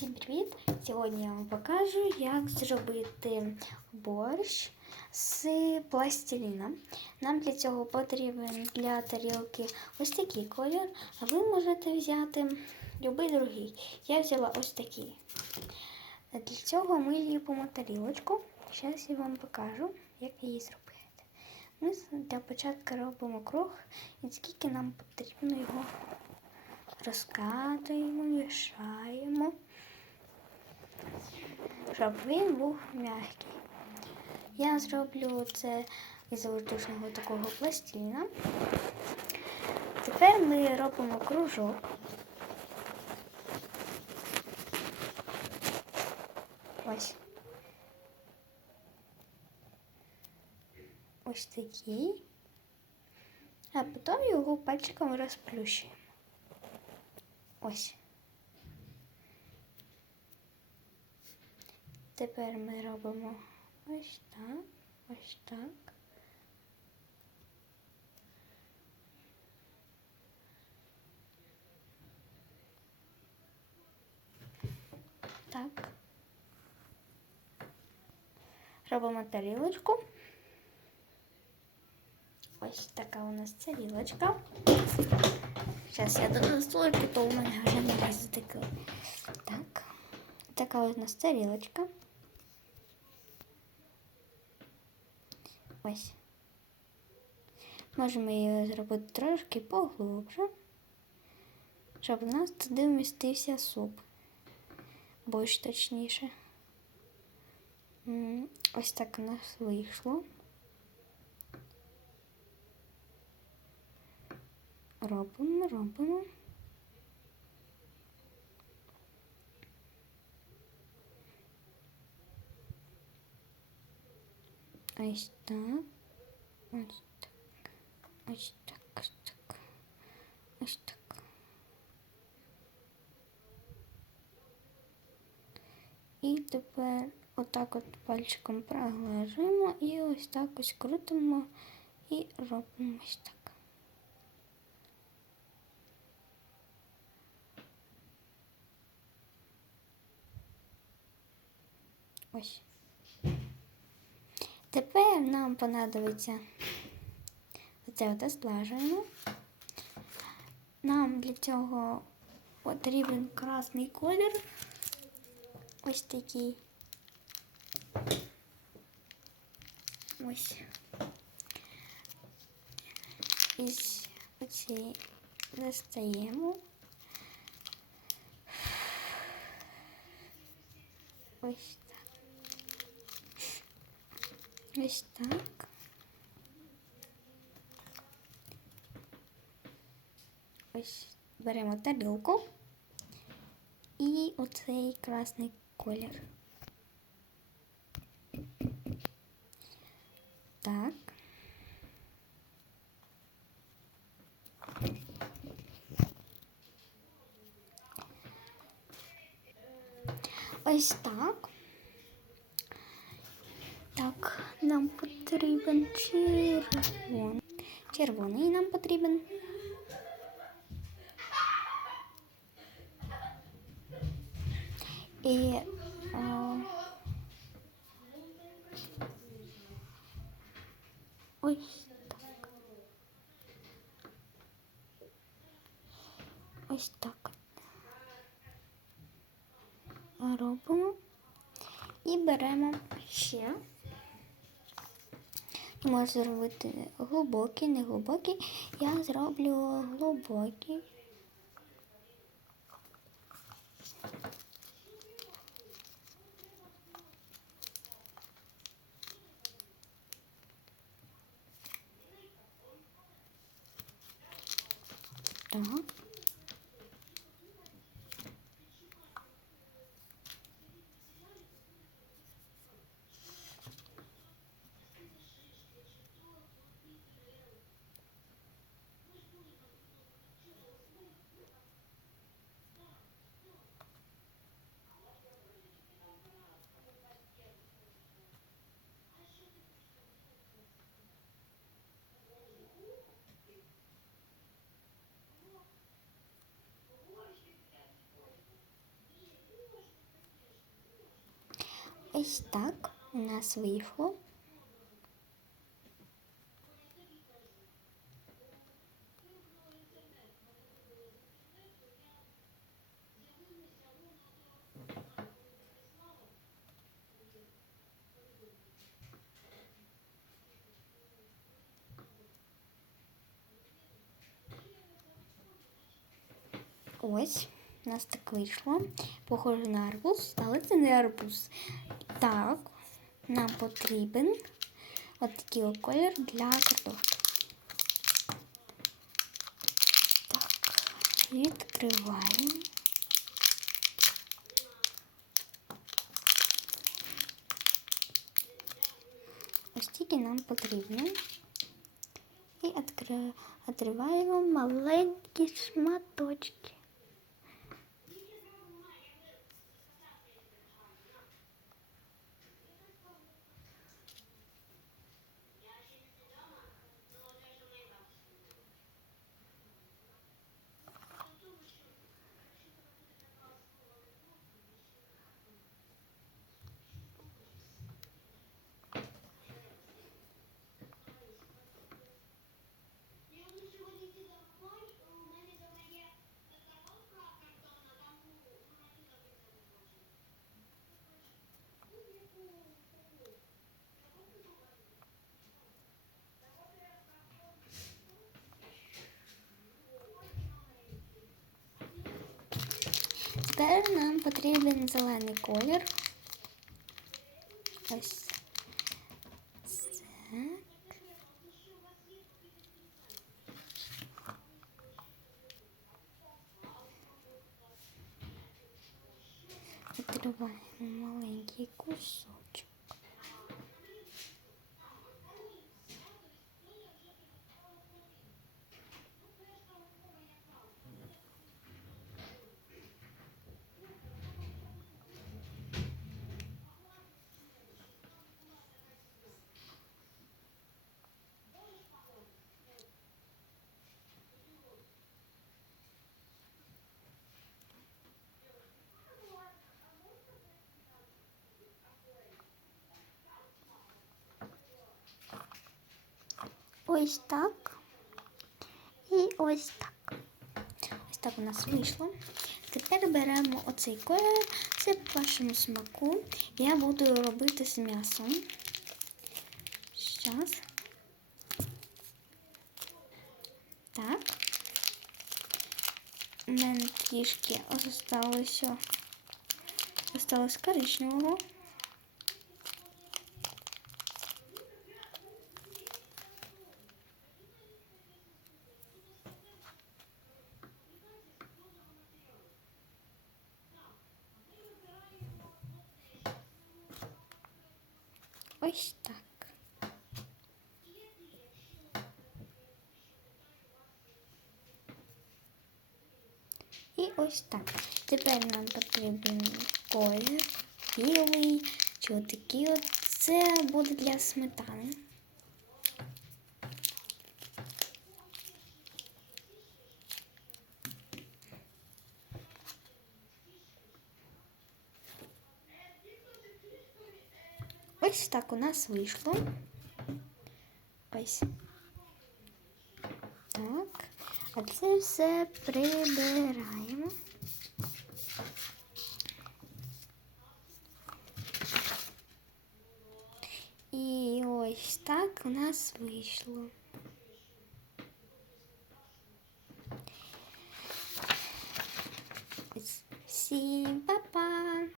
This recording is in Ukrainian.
Всім привіт! Сьогодні я вам покажу, як зробити борщ з пластиліна. Нам для цього потрібен для тарілки ось такий колір, а ви можете взяти будь-який другий. Я взяла ось такий. Для цього ми ліпимо тарілочку. Зараз я вам покажу, як її зробити. Ми для початку робимо круг, і скільки нам потрібно його розкатуємо, мішаємо, щоб він був м'який. Я зроблю це із воздушного такого пластиліна. Тепер ми робимо кружок. Ось. Ось такий. А потім його пальчиком розплющуємо. Ось. Тепер ми робимо ось так, ось так. Так. Робимо тарілочку. Ось така у нас тарілочка. Зараз я донесу, то у мене вже не затекли. Так. Така ось у нас тарілочка. Ось. Можемо її зробити трошки поглубше, щоб у нас туди вмістився суп. Борщ точніше. Ось так у нас вийшло. Робимо, робимо. Ось так. Ось так. Ось так, ось так. Ось так. І тепер отак от пальчиком проглажуємо і ось так ось крутимо і робимо ось так. Ось. Тепер нам понадобиться оце от зглажуємо. Нам для цього потрібен красний колір. Ось такий. Ось. Із оцієї достаємо. Ось Ось так. Ось беремо тарілку і оцей красний колір. Так. Ось так. Так, нам потрібен червоний. Червоний нам потрібен. І а, ось так. Ось так. Робимо і беремо ще. Можна зробити глибокий, не глибокий. Я зроблю глибокий. Так. Ось так у нас вийшло. Ось, у нас так вийшло. Похоже на арбуз, але це не арбуз. Так, нам потрібен от такий от колір для картошки. Так, відкриваємо. Ось тільки нам потрібно. І відкри- відриваємо маленькі шматочки. Тепер нам потрібен зелений колір. Ось це. Відриваємо маленький кусочок. Ось так. І ось так. Ось так у нас вийшло. Тепер беремо оцей колір, це по вашому смаку. Я буду робити з м'ясом. Зараз. Так. У мене трішки залишилося осталось коричневого. Ось так. І ось так. Тепер нам потрібен колір білий чи отакий от. Це буде для сметани. Ось так у нас вийшло. Ось. Так. А це все прибираємо. І ось так у нас вийшло.